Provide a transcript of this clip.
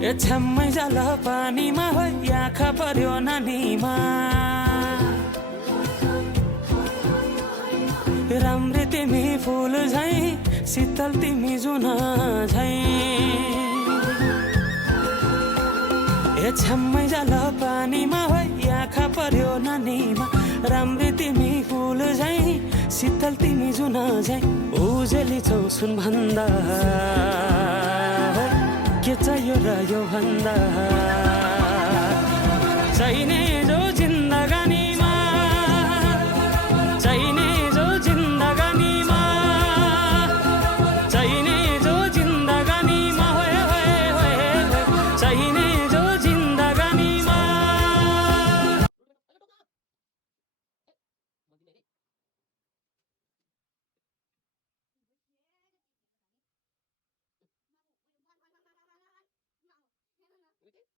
ए छ्याम्मै जाल पानीमा हो आँखा पर्यो नानीमा राम्री तिमी फुल झै शीतल तिमी जुन झै ए छ्याम्मै जाल पानीमा हो आँखा पर्यो नानीमा राम्री तिमी फुल झै शीतल तिमी जुन झै उजेली छौ सुन भन्दा के चाहियो र यो भन्दा चाहिने जो जिन्दगानीमा चाहिने जो जिन्दगानीमा चाहिने जो जिन्दगानीमा होए होए होए चाहिने